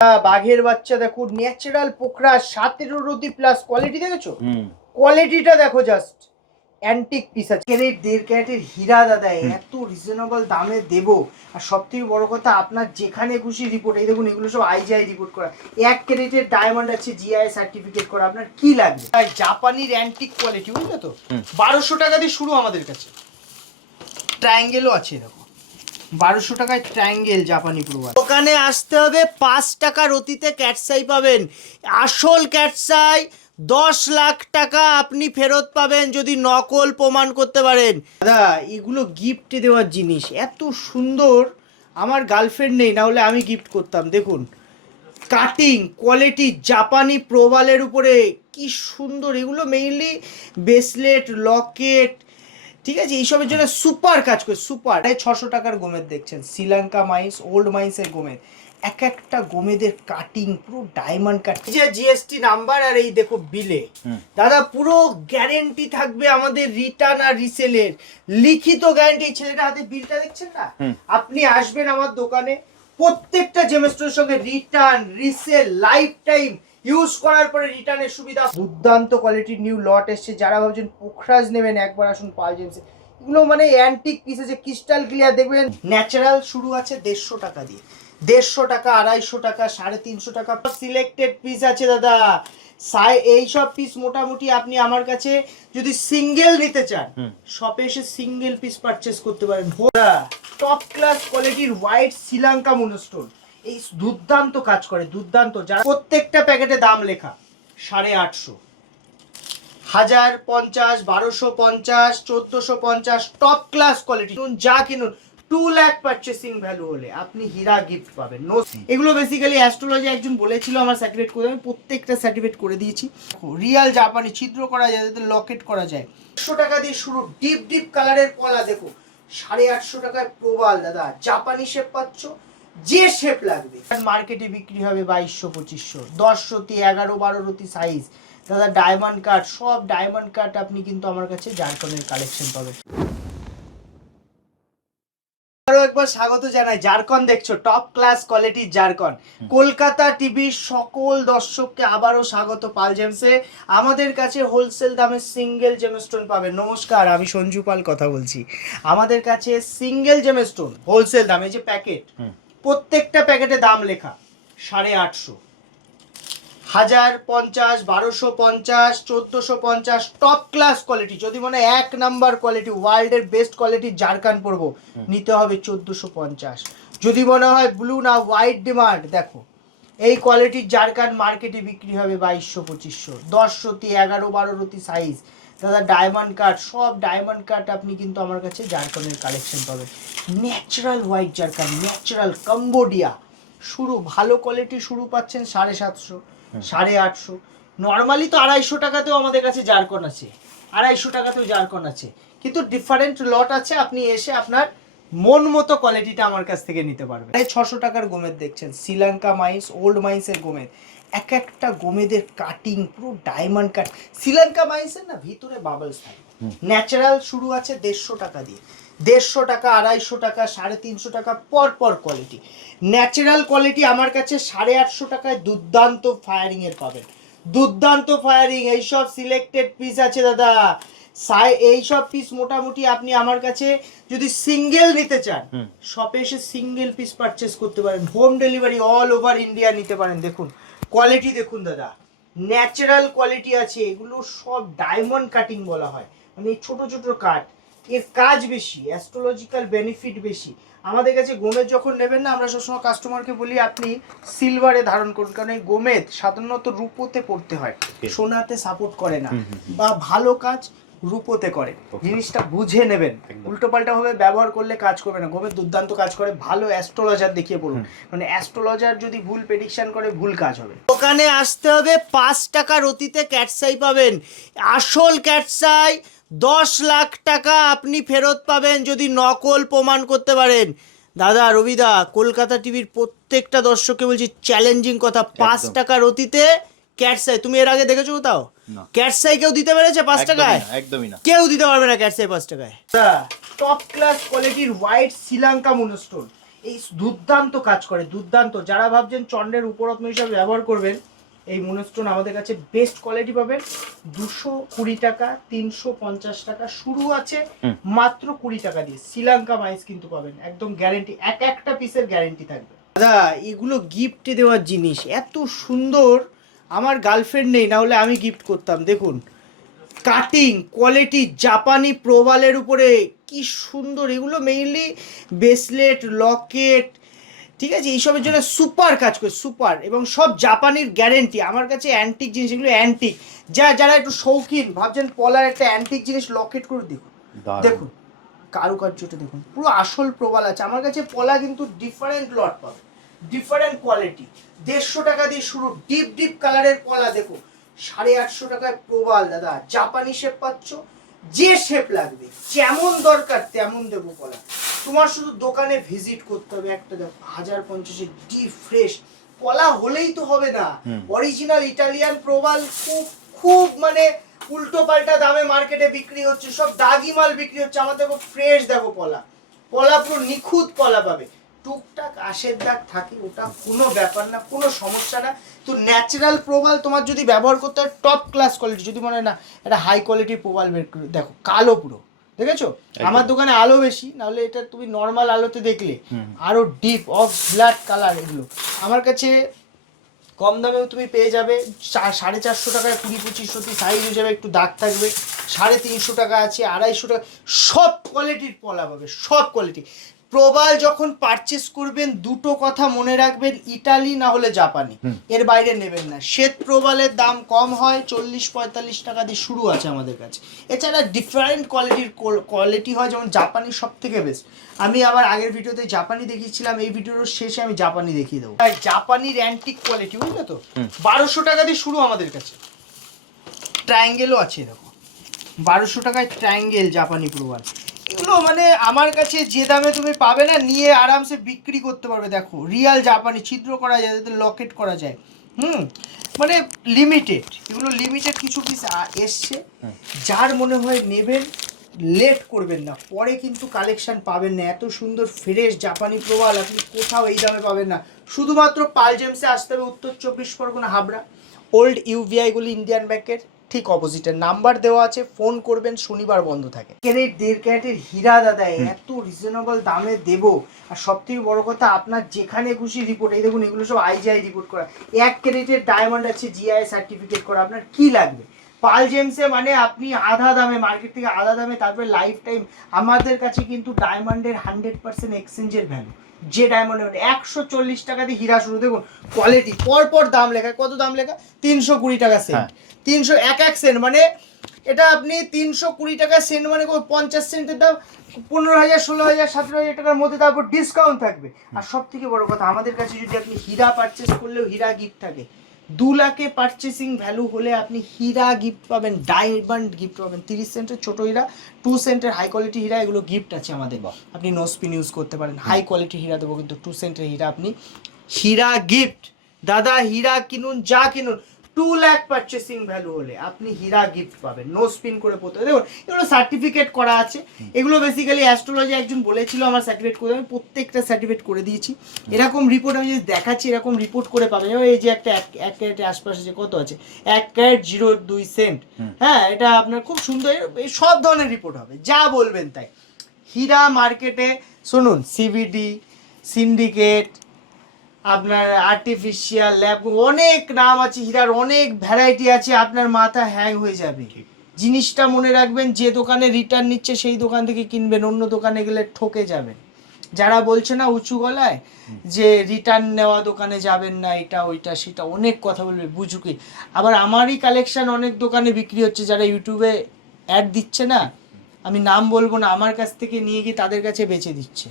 বাঘের বাচ্চা দেখো, ন্যাচারাল পোকরা 17 প্লাস কোয়ালিটি দেখেছো? কোয়ালিটিটা দেখো জাস্ট। অ্যান্টিক পিস আছে, ক্যারেট 1.5 ক্যারেটের হীরা দাদা, এত রিজনেবল দামে দেবো। আর সব থেকে বড় কথা, আপনার যেখানে খুশি রিপোর্ট, এই দেখুন এগুলো সব আইজিআই রিপোর্ট করা, 1 ক্যারেটের ডায়মন্ড আছে, জিআই সার্টিফিকেট করা। আপনার কি লাগবে? জাপানির অ্যান্টিক কোয়ালিটি, বুঝলে তো? 1200 টাকা দিয়ে শুরু আমাদের কাছে। ট্রায়াঙ্গেলও আছে দেখো, 1200 টাকায় ট্রায়াঙ্গেল জাপানি প্রোভার। দোকানে আসতে হবে, 5 টাকার অতিতে ক্যাটসাই পাবেন। আসল ক্যাটসাই 10 লাখ টাকা আপনি ফেরত পাবেন যদি নকল প্রমাণ করতে পারেন। দাদা এগুলো গিফটে দেওয়ার জিনিস, এত সুন্দর। আমার গার্লফ্রেন্ড নেই, না হলে আমি গিফট করতাম। দেখুন কাটিং কোয়ালিটি, জাপানি প্রবালের উপরে কি সুন্দর। এগুলো মেইনলি ব্রেসলেট, লকেট, ঠিক আছে, এইসবের জন্য সুপার কাজ করে, সুপার। 600 টাকার গোমেদ দেখছেন, শ্রীলঙ্কা মাইন্স, ওল্ড মাইন্সের গোমেদ। এক একটা গোমেদের কাটিং পুরো ডায়মন্ড কাট, যে জিএসটি নাম্বার আর এই দেখো বিলে। দাদা পুরো গ্যারেন্টি থাকবে আমাদের রিটার্ন আর রিসেলের, লিখিত গ্যারেন্টি। ছেলেটা হাতে বিলটা দেখছেন না, আপনি আসবেন আমার দোকানে, প্রত্যেকটা জেমস্টোনের সঙ্গে return resale lifetime use করার পরে রিটার্নের সুবিধা। দুর্দান্ত কোয়ালিটির নিউ লট এসছে, যারা ভাবছেন পোখরাজ নেবেন একবার আসুন পাল জেমসে। এগুলো মানে অ্যান্টিক পিস আছে, ক্রিস্টাল ক্লিয়ার। দেখবেন ন্যাচারাল শুরু আছে 150 টাকা দিয়ে, 150 টাকা, 250 টাকা, 350 টাকা। সিলেক্টেড পিস আছে দাদা। এইসব পিস মোটামুটি আপনি আমার কাছে যদি সিঙ্গেল নিতে চান, শপে এসে সিঙ্গেল পিস পারচেস করতে পারেন। টপ ক্লাস কোয়ালিটির হোয়াইট শ্রীলঙ্কা মুনস্টোন, এই দুর্দান্ত কাজ করে, দুর্দান্ত। যারা প্রত্যেকটা প্যাকেটে দাম লেখা 850, 1050, 1250, 1450, টপ ক্লাস কোয়ালিটি। যা কিনুন 2 লাখ পারচেসিং ভ্যালু হলে আপনি হীরা গিফট পাবেন। এগুলো বেসিক্যালি অ্যাস্ট্রোলজি একজন বলেছিল আমার সার্টিফিকেট করে, আমি প্রত্যেকটা সার্টিফিকেট করে দিয়েছি। রিয়াল জাপানি, ছিদ্র করা যায়, যাতে লকেট করা যায়। 100 টাকা দিয়ে শুরু, ডিপ ডিপ কালারের পলা দেখো, 850 টাকায় প্রবাল দাদা, জাপানি শেপ পাচ্ছ, যে শেপ লাগবে। মার্কেটে বিক্রি হবে 2200-2500, 10 রতি, 11-12 রতি সাইজ দাদা। ডায়মন্ড কাট, সব ডায়মন্ড কাট আপনি কিন্তু আমার কাছে জারকনের কালেকশন পাবেন। আরো একবার স্বাগত জানাই। জারকন দেখছো, টপ ক্লাস কোয়ালিটির জারকন। কলকাতা টিভির সকল দর্শককে আবারও স্বাগত পাল জেমসে। আমাদের কাছে হোলসেল দামে সিঙ্গেল জেমস্টোন পাবেন। নমস্কার, আমি সঞ্জু পাল কথা বলছি। আমাদের কাছে সিঙ্গেল জেমস্টোন হোলসেল দামে, যে প্যাকেট, প্রত্যেকটা প্যাকেটে দাম লেখা 850, 1050, 1250, 1450, টপ ক্লাস কোয়ালিটি। যদি মনে 1 নাম্বার কোয়ালিটি, ওয়ার্ল্ডের বেস্ট কোয়ালিটির জারকান পরবো, নিতে হবে 1450। যদি মনে হয় ব্লু না হোয়াইট ডিমান্ড, দেখো এই কোয়ালিটির জারকান মার্কেটে বিক্রি হবে 2200-2500, 10 রতি, 11-12 রতি সাইজ দাদা। ডায়মন্ড কাট, সব ডায়মন্ড কাট আপনি কিন্তু আমার কাছে জারকানের কালেকশন পাবেন। Natural white zircon, natural Cambodia শুরু, ভালো কোয়ালিটি শুরু পাচ্ছেন 750, 850। নর্মালি তো 250 টাকাতেও আমাদের কাছে জারকন আছে, 250 টাকাতেও জারকন আছে, কিন্তু ডিফারেন্ট লট আছে। আপনি এসে আপনার মন মতো কোয়ালিটিটা আমার কাছ থেকে নিতে পারবেন। 600 টাকার গোমেদ দেখছেন, শ্রীলঙ্কা মাইন্স, ওল্ড মাইন্সের গোমেদ। এক একটা গোমেদের কাটিং পুরো ডায়মন্ড কাট। শ্রীলঙ্কা মাইন্সের না ভিতরে বাবলস থাকে। ন্যাচারাল শুরু আছে 150 টাকা দিয়ে, 150 টাকা, 250 টাকা, 350 টাকা, পর পর কোয়ালিটি। ন্যাচারাল কোয়ালিটি আমার কাছে 850 টাকায় দুর্দান্ত ফায়ারিং এর পাবেন, দুর্দান্ত ফায়ারিং। এইসব সিলেক্টেড পিস আছে দাদা। এইসব পিস মোটামুটি আপনি আমার কাছে যদি সিঙ্গেল নিতে চান, শপে এসে সিঙ্গেল পিস পারচেস করতে পারেন। Home delivery all over India নিতে পারেন। দেখুন কোয়ালিটি দেখুন দাদা, ন্যাচারাল কোয়ালিটি আছে। এগুলো সব ডায়মন্ড কাটিং বলা হয়, মানে ছোট ছোট কাট, এর কাজ বেশি, অ্যাস্ট্রোলজিক্যাল বেনিফিট বেশি। আমাদের কাছে গোমেদ যখন নেবেন না, আমরা সবসময় কাস্টমারকে বলি আপনি সিলভারে ধারণ করুন, কারণ এই গোমেদ সাধারণত রূপোতে পড়তে হয়, সোনাতে সাপোর্ট করে না, বা ভালো কাজ রূপোতে করে। জিনিসটা বুঝে নেবেন, উল্টোপাল্টা ভাবে ব্যবহার করলে কাজ করবে না। গোমেদ দুর্দান্ত কাজ করে, ভালো অ্যাস্ট্রোলজার দেখিয়ে পড়ুন, মানে অ্যাস্ট্রোলজার যদি ভুল প্রেডিকশন করে, ভুল কাজ হবে। দোকানে আসতে হবে, 5 টাকার অতিতে ক্যাটসাই পাবেন। আসল ক্যাটসাই 10 লাখ টাকা আপনি ফেরত পাবেন যদি নকল প্রমাণ করতে পারেন। দাদা রবিদা, কলকাতা টিভির প্রত্যেকটা দর্শককে বলছি চ্যালেঞ্জিং কথা, 5 টাকার অতিতে ক্যাটসাই। তুমি এর আগে দেখেছো কোথাও ক্যাটসাই কেউ দিতে পেরেছে 5 টাকায়? একদমই না, কেউ দিতে পারবে না ক্যাটসাই 5 টাকায়। টপ ক্লাস কোয়ালিটির হোয়াইট শ্রীলঙ্কা মুনস্টোন, এই দুর্দান্ত কাজ করে, দুর্দান্ত। যারা ভাবছেন চন্দ্রের উপরত্ন হিসাবে ব্যবহার করবেন, এই মুনস্টোন আমাদের কাছে বেস্ট কোয়ালিটি পাবেন। 220 টাকা, 350 টাকা শুরু আছে, মাত্র 20 টাকা দিয়ে শ্রীলঙ্কা মাইস কিন্তু পাবেন, একদম গ্যারেন্টি, একটা পিসের গ্যারেন্টি থাকবে। দাদা এগুলো গিফটে দেওয়ার জিনিস, এত সুন্দর, আমার গার্লফ্রেন্ড নেই, না হলে আমি গিফট করতাম। দেখুন কাটিং কোয়ালিটি, জাপানি প্রবালের উপরে কি সুন্দর, এগুলো মেইনলি ব্রেসলেট, লকেট, ঠিক আছে, এইসবের জন্য সুপার কাজ করে, সুপার, এবং সব জাপানির গ্যারেন্টি। আমার কাছে অ্যান্টিক জিনিস, এগুলো অ্যান্টিক, যারা একটু শৌখিন ভাবছেন পলার একটা অ্যান্টিক জিনিস লকেট করে দেখুন, দেখুন কারুকার্যটা দেখুন, পুরো আসল প্রবাল আছে আমার কাছে। পলা কিন্তু ডিফারেন্ট লট পাবে, ডিফারেন্ট কোয়ালিটি। 150 টাকা দিয়ে শুরু, ডিপ কালারের পলা দেখুন, 850 টাকায় প্রবাল। দাদা জাপানি শেপ পাচ্ছ, যে শেপ লাগবে যেমন দরকার তেমন দেবো পলা। তোমার শুধু দোকানে ভিজিট করতে হবে। একটা দেখো 1050 ডিপ ফ্রেশ পলা হলেই তো হবে না, অরিজিনাল ইটালিয়ান প্রবাল। খুব খুব মানে উল্টো পাল্টা দামে মার্কেটে বিক্রি হচ্ছে, সব দাগি মাল বিক্রি হচ্ছে, আমার দেখো ফ্রেশ, দেখো পলা, পলা পুরো নিখুঁত পলা পাবে। টুকটাক আশের দাগ থাকে, ওটা কোনো ব্যাপার না, কোনো সমস্যা না। তো ন্যাচারাল প্রবাল তোমার যদি ব্যবহার করতে হয় টপ ক্লাস কোয়ালিটি, যদি মনে হয় না এটা হাই কোয়ালিটির প্রবাল বের করে, দেখো কালো পুরো, দেখেছো? আমার দোকানে আলো বেশি, নাহলে এটা তুমি নর্মাল আলোতে দেখলে আরো ডিপ অফ ব্ল্যাক কালার। এগুলো আমার কাছে কম দামেও তুমি পেয়ে যাবে। 450 টাকায় 20-25 সাইজ হিসেবে একটু দাগ থাকবে, 350 টাকা আছে, 250 টাকা, সব কোয়ালিটির পলা পাবে, সব কোয়ালিটি। প্রবাল যখন পারচেস করবেন দুটো কথা মনে রাখবেন, ইটালি না হলে জাপানি, এর বাইরে নেবেন না। শ্বেত প্রবালের দাম কম হয়, 40-45 টাকা দিয়ে শুরু আছে আমাদের কাছে। এছাড়া ডিফারেন্ট কোয়ালিটি হয়, যেমন জাপানি সব থেকে বেস্ট। আমি আবার আগের ভিডিওতে জাপানি দেখিয়েছিলাম, এই ভিডিওর শেষে আমি জাপানি দেখিয়ে দেবো। জাপানির অ্যান্টিক কোয়ালিটি, বুঝলে তো? 1200 টাকা দিয়ে শুরু আমাদের কাছে। ট্রায়াঙ্গেলও আছে, দেখো 1200 টাকায় ট্রায়াঙ্গেল জাপানি প্রবাল। এগুলো মানে আমার কাছে যে দামে তুমি পাবে না, নিয়ে আরামসে বিক্রি করতে পারবে। দেখো রিয়াল জাপানি, ছিদ্র করা যায়, যাতে লকেট করা যায়, মানে লিমিটেড, এগুলো লিমিটেড কিছু পিস এসছে। যার মনে হয় নেবেন, লেট করবেন না, পরে কিন্তু কালেকশন পাবেন না। এত সুন্দর ফ্রেশ জাপানি প্রবাল আপনি কোথাও এই দামে পাবেন না। শুধুমাত্র পাল জেমসে আসতে হবে, উত্তর 24 পরগনা, হাবড়া, ওল্ড ইউভিআইগুলি ইন্ডিয়ান ব্যাংকের ঠিক অপোজিটের, নাম্বার দেওয়া আছে, ফোন করবেন, শনিবার বন্ধ থাকে। ক্যারেট 1.5 ক্যারেটের হীরা দাদা এত রিজনেবল দামে দেব, আর সব থেকে বড় কথা আপনার যেখানে খুশি রিপোর্ট, এই দেখুন এগুলো সব আইজিআই রিপোর্ট করা, 1 ক্যারেটের ডায়মন্ড আছে, জিআই সার্টিফিকেট করা। আপনার কি লাগবে পাল জেমসে, মানে আপনি আধা দামে, মার্কেট থেকে আধা দামে, তারপরে লাইফ টাইম। আমাদের কাছে কিন্তু ডায়মন্ডের 100% এক্সচেঞ্জের ভ্যালু, যে ডায়মন্ডের 140 টাকা দিয়ে হীরা শুরু। দেখুন কোয়ালিটি, পরপর দাম লেখা, কত দাম লেখা, 320 টাকা সেন্ট, 300 এক সেন্ট, মানে এটা আপনি 320 টাকা সেন্ট, মানে 50 সেন্টের দাম 15,000, 16,000, 17,000 টাকার মধ্যে, তারপর ডিসকাউন্ট থাকবে। আর সব থেকে বড় কথা, আমাদের কাছে যদি আপনি হীরা পারচেস করলেও হীরা গিফট থাকে। 2 লাখে পারচেসিং ভ্যালু হলে আপনি হীরা গিফট পাবেন, ডায়মন্ড গিফট পাবেন। 30 সেন্টের ছোট হীরা, 2 সেন্টের হাই কোয়ালিটি হীরা, এগুলো গিফট আছে আমাদের। আপনি নো স্পিন ইউজ করতে পারেন। হাই কোয়ালিটি হীরা দেবো, কিন্তু 2 সেন্টের হীরা আপনি হীরা গিফট। দাদা হীরা কিনুন, যা কিনুন, 2 লাখ পারচেসিং ভ্যালু হলে আপনি হীরা গিফট পাবেন, নো স্পিন করে পড়তে। দেখুন এগুলো সার্টিফিকেট করা আছে, এগুলো বেসিক্যালি অ্যাস্ট্রোলজি একজন বলেছিল আমার সার্টিফিকেট করে, আমি প্রত্যেকটা সার্টিফিকেট করে দিয়েছি। এরকম রিপোর্ট আমি যদি দেখাচ্ছি, এরকম রিপোর্ট করে পাবেন। এই যে একটা 1 ক্যারেটের আশপাশে যে কত আছে, 1 ক্যারেট 0.2 সেন্ট, হ্যাঁ, এটা আপনার খুব সুন্দর, এই সব ধরনের রিপোর্ট হবে, যা বলবেন তাই। হীরা মার্কেটে শুনুন, সিভিডি, সিন্ডিকেট, আপনার আর্টিফিশিয়াল ল্যাব, অনেক নাম আছে হীরার, অনেক ভ্যারাইটি আছে, আপনার মাথা হ্যাং হয়ে যাবে। জিনিসটা মনে রাখবেন, যে দোকানে রিটার্ন নিচ্ছে সেই দোকান থেকে কিনবেন, অন্য দোকানে গেলে ঠকে যাবেন। যারা বলছে না উঁচু গলায় যে রিটার্ন নেওয়া দোকানে যাবেন না, এটা ওইটা সেটা অনেক কথা বলবে, বুঝুকি। আবার আমারই কালেকশন অনেক দোকানে বিক্রি হচ্ছে, যারা ইউটিউবে অ্যাড দিচ্ছে না, আমি নাম বলবো না, আমার কাছ থেকে নিয়ে গিয়ে তাদের কাছে বেচে দিচ্ছে।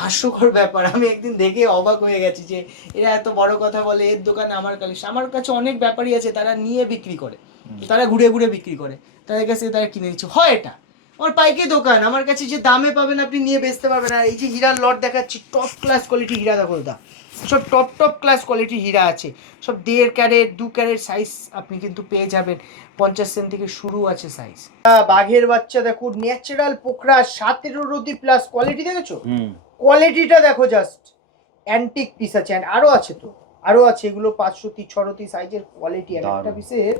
হাস্যকর ব্যাপার, আমি একদিন দেখে অবাক হয়ে গেছি যে এরা এত বড় কথা বলে, এর দোকানে আমার কালেকশন। আমার কাছে অনেক ব্যাপারই আছে, তারা নিয়ে বিক্রি করে, তারা ঘুরে ঘুরে বিক্রি করে, তাদের কাছে তারা কিনে নিচ্ছে। হয় এটা আমার পাইকারি দোকান, আমার কাছে যে দামে পাবেন আপনি নিয়ে বেচতে পারবেন। আর এই যে হীরার লট দেখাচ্ছি, টপ ক্লাস কোয়ালিটি হীরা, দেখো দা, সব টপ ক্লাস কোয়ালিটি হীরা আছে, সব 1.5 ক্যারেট 2 ক্যারেট সাইজ আপনি কিন্তু পেয়ে যাবেন। 50 সেন্ট থেকে শুরু আছে সাইজ। বাঘের বাচ্চা দেখো, ন্যাচারাল পোকরা, 17 রতি প্লাস কোয়ালিটি, দেখেছো কোয়ালিটিটা দেখো জাস্ট, অ্যান্টিক পিস আছে, আরো আছে তো, আরো আছে, এগুলো 500 6 সাইজের কোয়ালিটি, একটা পিসের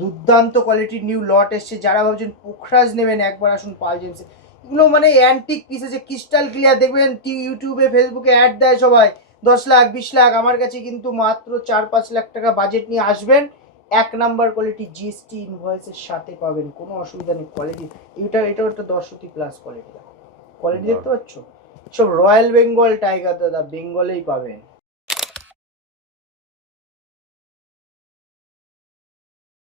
দুর্দান্ত কোয়ালিটির নিউ লট এসছে। যারা ভাবছেন পোখরাজ নেবেন একবার আসুন পাল জেমসে। এগুলো মানে অ্যান্টিক পিস আছে, ক্রিস্টাল ক্লিয়ার, দেখবেন ইউটিউবে ফেসবুকে অ্যাড দেয় সবাই 10 লাখ 20 লাখ, আমার কাছে কিন্তু মাত্র 4-5 লাখ টাকা বাজেট নিয়ে আসবেন, 1 নাম্বার কোয়ালিটি জিএসটি ইনভয়েসের সাথে পাবেন, কোনো অসুবিধা নেই। কোয়ালিটি এটাও একটা 10 প্লাস কোয়ালিটি, কোয়ালিটি দেখতে পাচ্ছ, সব রয়্যাল বেঙ্গল টাইগার দাদা, বেঙ্গলেই পাবেন।